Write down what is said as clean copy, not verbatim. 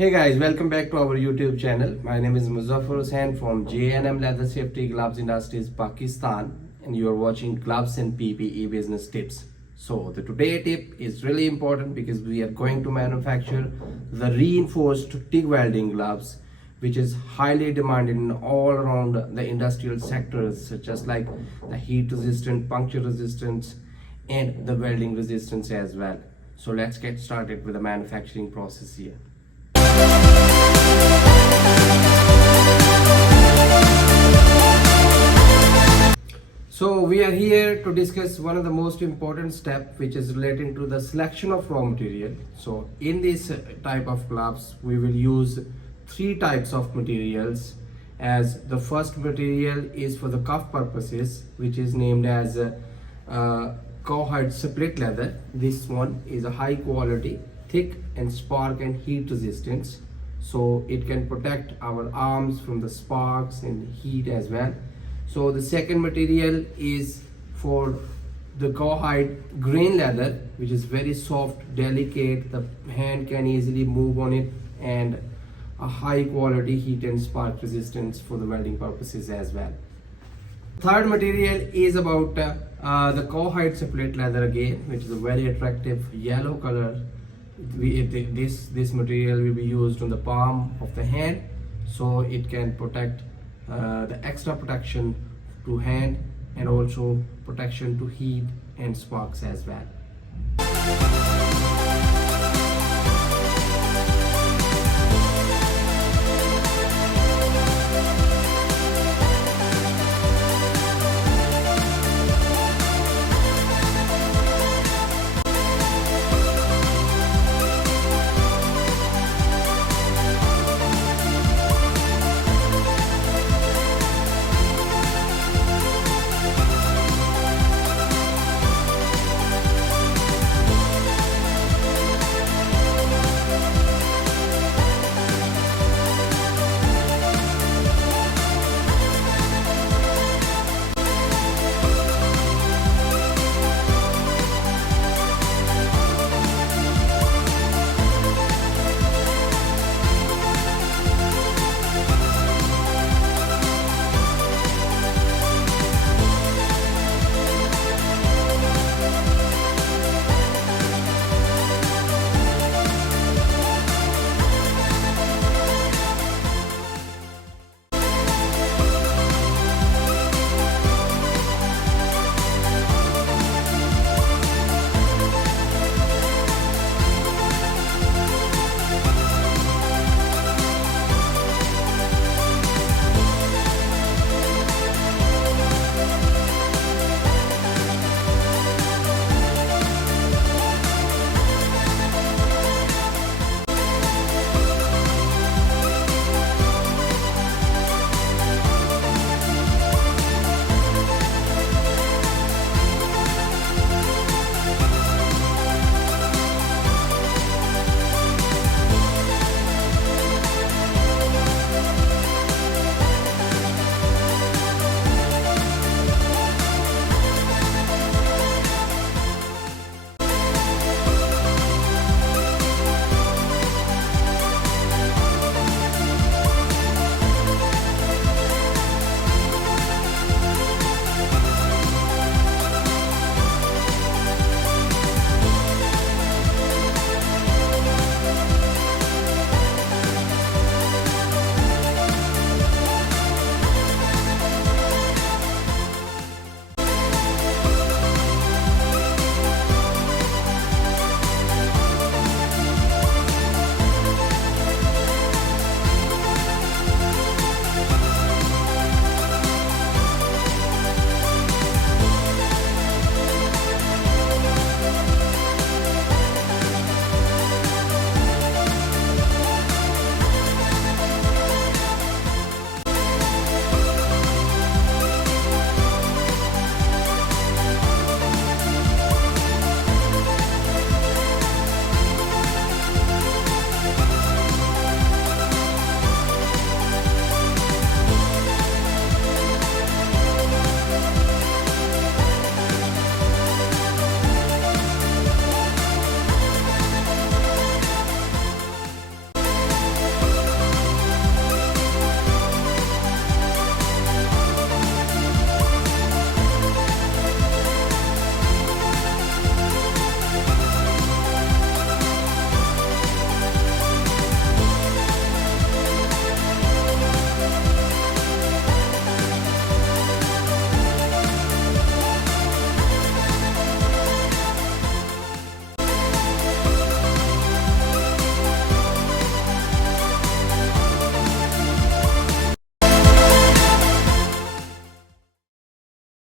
Hey guys, welcome back to our YouTube channel. My name is Muzaffar Hussain from J&M Leather Safety Gloves Industries, Pakistan, and you are watching Gloves and PPE Business Tips. So the today tip is really important because we are going to manufacture the reinforced Tig Welding gloves, which is highly demanded in all around the industrial sectors, such as like the heat resistant, puncture resistance, and the welding resistance as well. So let's get started with the manufacturing process here. So we are here to discuss one of the most important steps, which is relating to the selection of raw material. So in this type of gloves we will use three types of materials, as the first material is for the cuff purposes, which is named as Cowhide split leather. This one is a high quality, thick and spark and heat resistance, so it can protect our arms from the sparks and heat as well. So the second material is for the Cowhide grain leather, which is very soft, delicate, the hand can easily move on it, and a high quality heat and spark resistance for the welding purposes as well. Third material is about the Cowhide split leather again, which is a very attractive yellow color. This material will be used on the palm of the hand, so it can protect the extra protection to hand and also protection to heat and sparks as well.